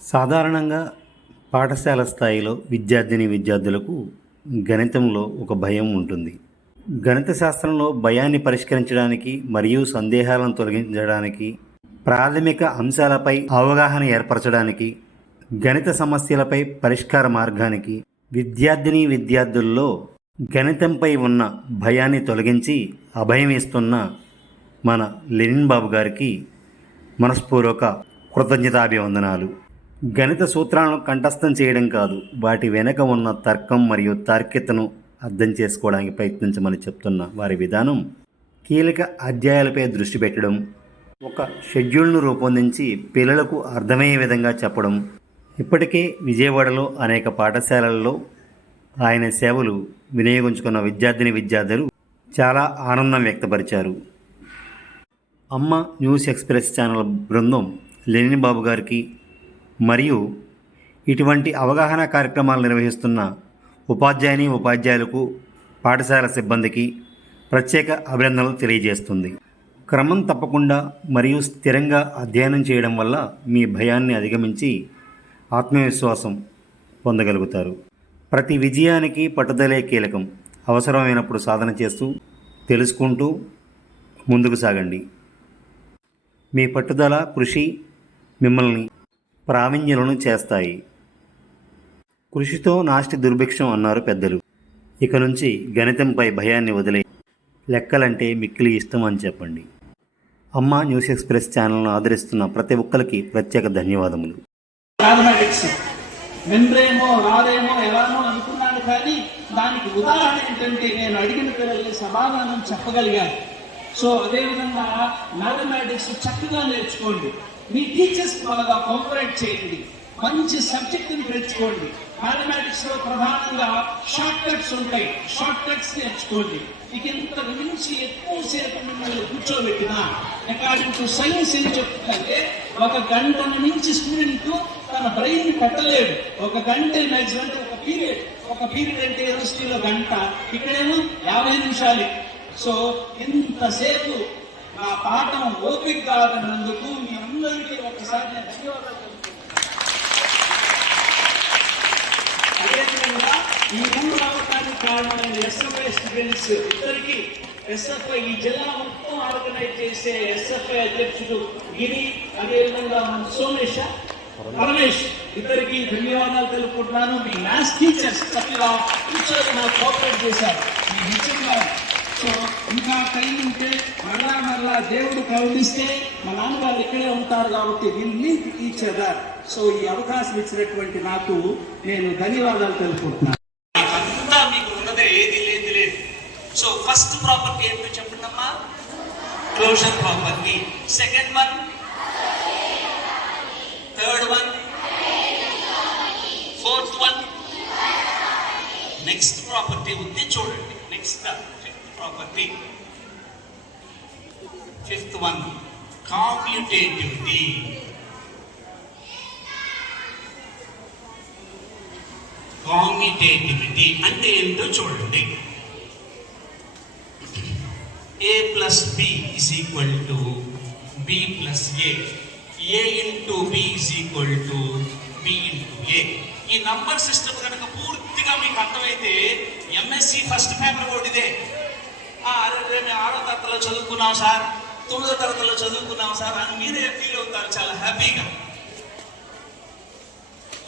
సాధారణంగా పాఠశాల స్థాయిలో విద్యార్థులకు గణితంలో ఒక భయం ఉంటుంది. గణిత శాస్త్రంలో భయాన్ని పరిష్కరించడానికి మరియు సందేహాలను తొలగించడానికి, ప్రాథమిక అంశాలపై అవగాహన ఏర్పరచడానికి, గణిత సమస్యలపై పరిష్కార మార్గానికి విద్యార్థుల్లో గణితంపై ఉన్న భయాన్ని తొలగించి అభయం ఇస్తున్న మన లెనిన్ బాబు గారికి మనస్పూర్వక కృతజ్ఞతాభివందనాలు. గణిత సూత్రాలను కంఠస్థం చేయడం కాదు, వాటి వెనుక ఉన్న తర్కం మరియు తార్కికతను అర్థం చేసుకోవడానికి ప్రయత్నించమని చెప్తున్న వారి విధానం కీలక అధ్యాయాలపై దృష్టి పెట్టడం, ఒక షెడ్యూల్ను రూపొందించి పిల్లలకు అర్థమయ్యే విధంగా చెప్పడం. ఇప్పటికే విజయవాడలో అనేక పాఠశాలల్లో ఆయన సేవలు వినియోగించుకున్న విద్యార్థులు చాలా ఆనందం వ్యక్తపరిచారు. అమ్మ న్యూస్ ఎక్స్ప్రెస్ ఛానల్ బృందం లెనిన్ బాబు గారికి మరియు ఇటువంటి అవగాహన కార్యక్రమాలు నిర్వహిస్తున్న ఉపాధ్యాయులకు, పాఠశాల సిబ్బందికి ప్రత్యేక అభినందనలు తెలియజేస్తుంది. క్రమం తప్పకుండా మరియు స్థిరంగా అధ్యయనం చేయడం వల్ల మీ భయాన్ని అధిగమించి ఆత్మవిశ్వాసం పొందగలుగుతారు. ప్రతి విజయానికి పట్టుదలే కీలకం. అవసరమైనప్పుడు సాధన చేస్తూ, తెలుసుకుంటూ ముందుకు సాగండి. మీ పట్టుదల, కృషి మిమ్మల్ని ప్రావీణ్యులను చేస్తాయి. కృషితో నాస్టి దుర్భిక్షం అన్నారు పెద్దలు. ఇక నుంచి గణితంపై భయాన్ని వదిలే, లెక్కలంటే మిక్కిలి ఇష్టం అని చెప్పండి. అమ్మ న్యూస్ ఎక్స్ప్రెస్ ఛానల్ను ఆదరిస్తున్న ప్రతి ఒక్కరికి ప్రత్యేక ధన్యవాదములు. వినరేమో రారేమో ఎలానో అనుకున్నాను, కానీ దానికి ఉదాహరణ ఏంటంటే నేను అడిగిన పిల్లలకి సమాధానం చెప్పగలిగాను. సో అదేవిధంగా మ్యాథమెటిక్స్ చక్కగా నేర్చుకోండి, మీ టీచర్స్ బాగా కోఆపరేట్ చేయండి, మంచి సబ్జెక్టుని నేర్చుకోండి. మ్యాథమెటిక్స్ లో ప్రధానంగా షార్ట్ కట్స్ ఉంటాయి, షార్ట్ కట్స్ నేర్చుకోండి. ఇక ఇంత గురించి ఎక్కువసేపు మిమ్మల్ని కూర్చోబెట్టిన అకార్డింగ్ టు సైన్స్ ఏం చెప్తుందంటే 1 గంట నుంచి స్టూడెంట్ తన బ్రెయిన్ పెట్టలేడు. 1 గంట మ్యాక్సిమం ఒక పీరియడ్ అంటే యూనివర్సిటీలో గంట, ఇక్కడేమో 50 నిమిషాలు. సో ఇంతసేపు నా పాఠం ఓపిక కాదన్నందుకు మీ అందరికీ ఒకసారి నేను ధన్యవాదాలు. అదేవిధంగా ఈ ఊరు రావడానికి కారణమైన ఎస్ఎఫ్ఐ స్టూడెంట్స్ ఇద్దరికి, ఎస్ఎఫ్ఐ ఈ జిల్లా మొత్తం ఆర్గనైజ్ చేసే ఎస్ఎఫ్ఐ అధ్యక్షుడు గిరి, అదేవిధంగా మన పరమేష్ ఇద్దరికి ధన్యవాదాలు తెలుపుకుంటున్నాను. మీ మ్యాథ్స్ టీచర్స్ చక్కగా టీచర్లు నాకు కోఆపరేట్ చేశారు. మీ నిజంగా సో ఇంకా టైం ఉంటే మరలా దేవుడు కరుణిస్తే మా నాన్నగారు ఇక్కడే ఉంటారు కాబట్టి will meet each other. So ఈ అవకాశం ఇచ్చినటువంటి నాకు నేను ధన్యవాదాలు తెలుపుకుంటున్నాను. అంతా మీకు ఉన్నదే, ఏది లేదు. సో ఫస్ట్ ప్రాపర్టీ ఏంటో చెప్పండి అమ్మా, closure property. Second one, third one, fourth one. Next property ఉంది చూడండి. Next property, fifth one, commutativity. Commutativity అంటే ఏంటో చూడండి. a plus b is equal to b plus a, a into b is equal to b into a. ఈ number system కనుక పూర్తిగా మీకు అర్థమైతే ఎంఎస్సి ఫస్ట్ పేపర్ కూడా ఇదే. మేము 6వ తరగతిలో చదువుకున్నాం సార్, 9వ తరగతిలో చదువుకున్నాం సార్ అని మీరే ఫీల్ అవుతారు చాలా హ్యాపీగా.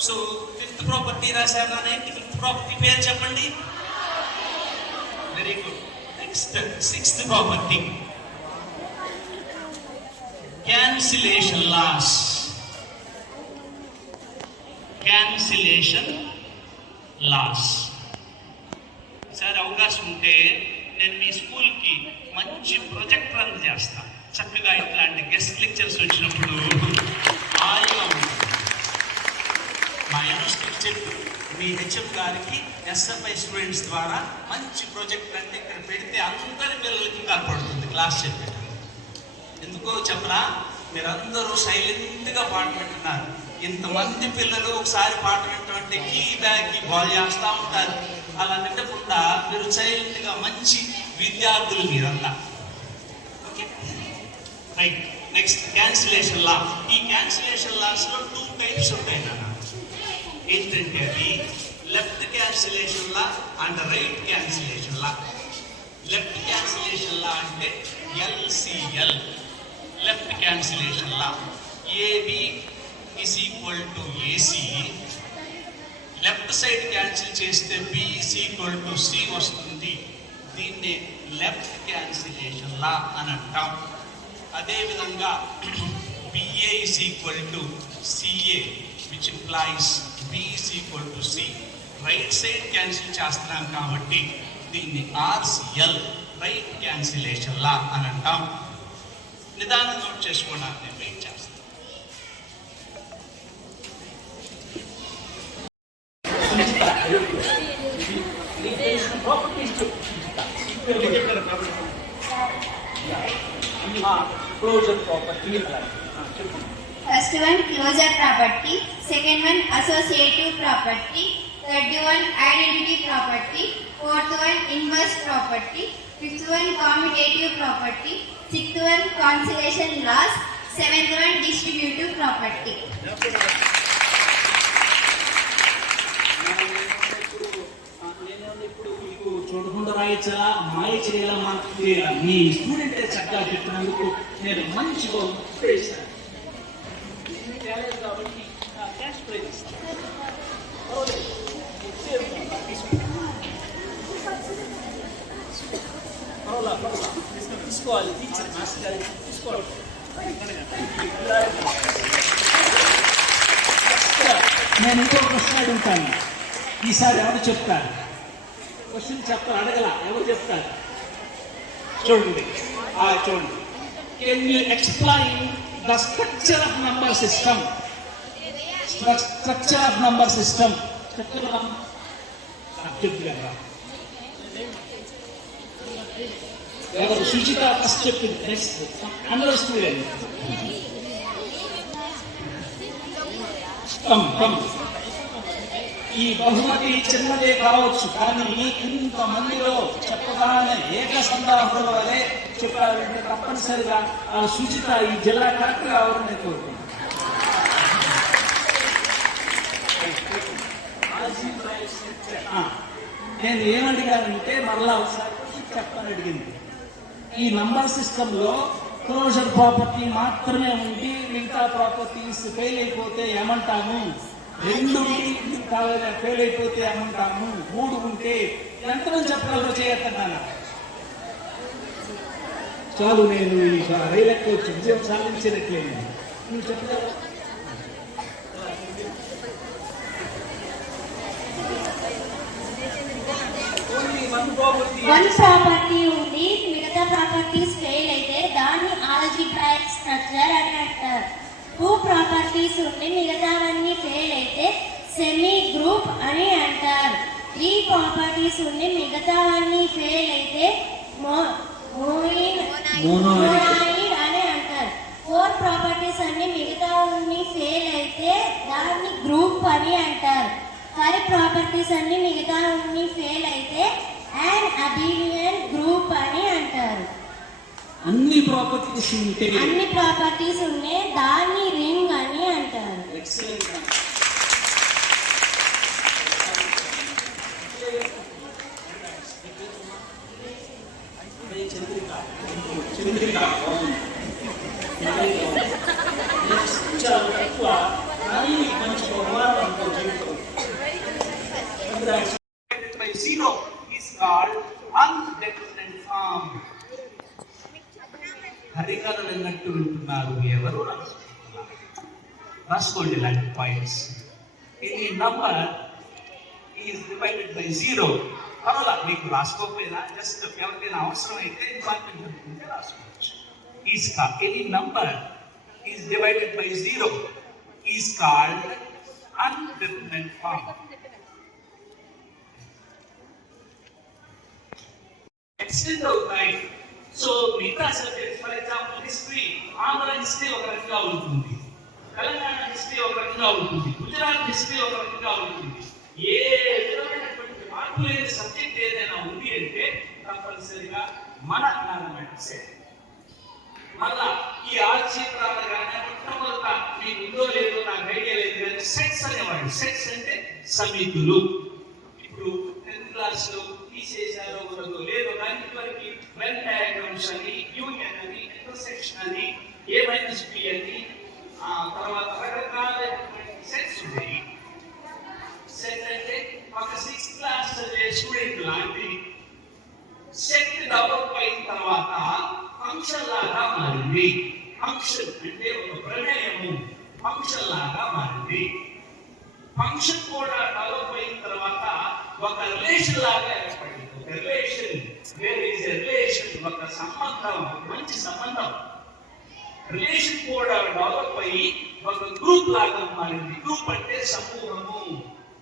సో ఫిఫ్త్ ప్రాపర్టీ రాశారు. నానేంటి ఫిఫ్త్ ప్రాపర్టీ పేరు చెప్పండి. Very good. Next sixth property, cancellation loss. Cancellation loss. Sir అవకాశం ఉంటే నేను మీ స్కూల్కి మంచి ప్రొజెక్టర్ అందజేస్తాను. చక్కగా ఇట్లాంటి గెస్ట్ లెక్చర్స్ వచ్చినప్పుడు హాయిగా ఉంటుంది. మా యూనివర్సిటీకి చెప్పి మీ హెచ్ఎం గారికి ఎస్ఎఫ్ఐ స్టూడెంట్స్ ద్వారా మంచి ప్రాజెక్ట్ అంటే ఇక్కడ పెడితే అందరి పిల్లలకి కనపడుతుంది క్లాస్ చెప్పేది. ఎందుకో చెప్పరా, మీరందరూ సైలెంట్గా పాట పెట్టున్నారు. ఇంతమంది పిల్లలు ఒకసారి పాట పెట్టమంటే కీ బ్యాగ్ బాల్ చేస్తూ ఉంటారు. అలా పెట్టకుండా మీరు సైలెంట్గా మంచి విద్యార్థులు మీరంతా. Okay right. Next cancellation law. ఈ క్యాన్సిలేషన్ లాస్ లో 2 టైప్స్ ఉంటాయి నాన్న. ఏంటంటే అవి left cancellation law and right cancellation law. Left cancellation law అంటే LCL, left cancellation law. AB is equal to AC. Left side cancel చేస్తే B is equal to C వస్తుంది. దీన్ని లెఫ్ట్ క్యాన్సిలేషన్ లా అని అంటాం. అదేవిధంగా BA is equal to CA which implies B is equal to C. Right side cancel చేస్తున్నాం కాబట్టి దీన్ని RCL right cancellation law అని అంటాం. నిదానం నోట్ చేసుకోవడానికి నేను వెయిట్ చేస్తాను. First one closure property, second one associative property, third one identity property, fourth one inverse property, fifth one commutative property, sixth one cancellation loss, seventh one distributive property. చూడకుండా రాయించాలా, మాయ చేయాలా, మనకు మీ student చక్కగా చెప్పినందుకు నేను మంచిగా ఇస్తాను. కాబట్టి క్యాష్ ప్రైజ్ ఇస్తాను. తీసుకోవాలి, టీచర్ మాస్టర్ గారు తీసుకోవాలి. నేను ఇంకో ప్రశ్న అడుగుతాను. ఈసారి ఎవరు చెప్తారు? క్వశ్చన్ చెప్తారు, అడగల, ఎవరు చెప్తారు? చూడండి, చూడండి. Can you explain the structure of number system? Structure of number system ఎవరు? సుచిత ఫస్ట్ చెప్పింది. నెక్స్ట్ అందరూ స్టూడెంట్. ఈ బహుమతి చిన్నదే కావచ్చు, కానీ ఇంతమందిలో చెప్పగానే ఏకసంధానంలో వలె చెప్పారంటే తప్పనిసరిగా సుచిత ఈ జిల్లా కలెక్టర్ కావాలని కోరుకుంటున్నాను. నేను ఏమడిగానంటే మరలా ఒకసారి చెప్పని అడిగింది. ఈ నంబర్ సిస్టంలో క్లోజర్ ప్రాపర్టీ మాత్రమే ఉండి మిగతా ప్రాపర్టీస్ ఫెయిల్ అయిపోతే ఏమంటాము? 2 ఫెయిల్ అయిపోతే ఏమంటాము? 3 ఉంటే ఎంతమంది చెప్పగలరో చేయొద్దన్నాను. చాలు, నేను ఈ రైలెక్కి వచ్చి విజయం సాధించినట్లేదు. నువ్వు చెప్పగలవు? వన్ ప్రాపర్టీ ఉండి మిగతా ప్రాపర్టీస్ ఫెయిల్ అయితే దాన్ని ఆల్జీబ్రాయిక్ స్ట్రక్చర్ అని అంటారు. 2 ప్రాపర్టీస్ ఉండి మిగతావన్నీ ఫెయిల్ అయితే సెమీ గ్రూప్ అని అంటారు. 3 ప్రాపర్టీస్ ఉండి మిగతావన్నీ ఫెయిల్ అయితే మోనాయిడ్ అని అంటారు. 4 ప్రాపర్టీస్ అన్ని మిగతావన్నీ ఫెయిల్ అయితే దాన్ని గ్రూప్ అని అంటారు. 5 ప్రాపర్టీస్ అన్ని మిగతావన్నీ ఫెయిల్ అయితే అండ్ అబిలియన్ గ్రూప్ అని అంటారు. అన్ని ప్రాపర్టీస్ ఉంటే దాన్ని రింగ్ అని అంటారు. Excellent. Zero is called undeterminate form. హరికథ విన్నట్టు వింటున్నారు ఎవరు? రాసుకోండి ఇలాంటి points. Any number is divided by 0. పర్వాలా, మీకు రాసుకోకపోయినా జస్ట్ ఎవరికైనా అవసరం అయితే ఇంపార్టెంట్ అనుకుంటే రాసుకోవచ్చు. Any number is divided by 0 is called indeterminate form. Extend అవుతాయి. సో మిగతా subjects, for example history, Andhra history ఒక రకంగా ఉంటుంది, తెలంగాణ హిస్టరీ ఒక రకంగా ఉంటుంది, గుజరాత్ హిస్టరీ ఒక రకంగా ఉంటుంది. ఏ విధమైనటువంటి మార్పు లేని సబ్జెక్ట్ ఏదైనా ఉంది అంటే తప్పనిసరిగా మన మ్యాథమెటిక్స్. మళ్ళా ఈ ఆల్జీబ్రా కానీ మొట్టమొదట మీకు ఉందో లేదో నాకు ఐడియా లేదు, సెట్స్ అనేవాడు. సెట్స్ అంటే సమితులు. ఇప్పుడు 10th క్లాస్లో తీసేశారో ఉండదో లేదో కానీ ఇప్పటికి వెన్ డయాగ్రామ్స్ అని, యూనియన్ అని, ఇంటర్సెక్షన్ అని, A-B అని, తర్వాత రకరకాలైనటువంటి సెట్స్ ఉన్నాయి. సెట్ అంటే ఒక 6th క్లాస్ చదివే స్టూడెంట్ లాంటి సెట్ డెవలప్ అయిన తర్వాత ఫంక్షన్ లాగా మారింది. ఫంక్షన్ అంటే ఒక ప్రమేయము ఫంక్షన్ లాగా మారింది. ఫంక్షన్ కూడా డెవలప్ అయిన తర్వాత ఒక రిలేషన్ లాగా ఏర్పడింది. ఒక relation, where is a relation, ఒక సంబంధం, మంచి సంబంధం. రిలేషన్ కూడా డెవలప్ అయ్యి ఒక గ్రూప్ లాగా మారింది. గ్రూప్ అంటే సమూహము.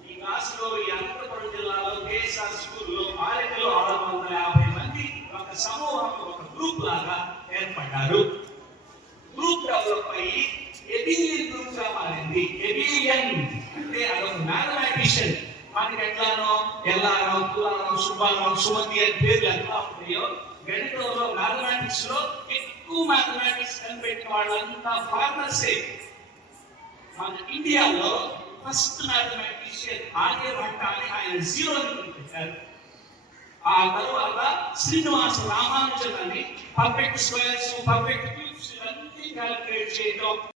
ఈ క్లాసులో ఈ అనంతపురం జిల్లాలో కేఎస్ఆర్ స్కూల్లో బాలికలు 650 మంది ఒక సమూహం, ఒక గ్రూప్ లాగా ఏర్పడ్డారు. గ్రూప్ డెవలప్ అయ్యి ఎబిలియన్ గ్రూప్ గా మారింది. ఎబిలియన్ అంటే అదొక మ్యాథమెటిషియన్. మనకి ఎట్లానో ఎల్లారావు, పుల్లారావు, సుబ్బారావు, సుమతి అని పేర్లు ఎట్లా ఉంటాయో, గణితంలో మ్యాథమెటిక్స్ లో ఎక్కువ మ్యాథమెటిక్స్ కనిపెట్టిన వాళ్ళంతా ఫారినర్సే. మన ఇండియాలో ఫస్ట్ మ్యాథమెటిషియన్ ఆర్యభట్ట అని ఆయన 0 అని కనిపెట్టారు. ఆ తర్వాత శ్రీనివాస రామానుజన్ అని పర్ఫెక్ట్ స్క్వేర్స్, పర్ఫెక్ట్ క్యూబ్స్ ఇవన్నీ క్యాలిక్యులేట్ చేయడం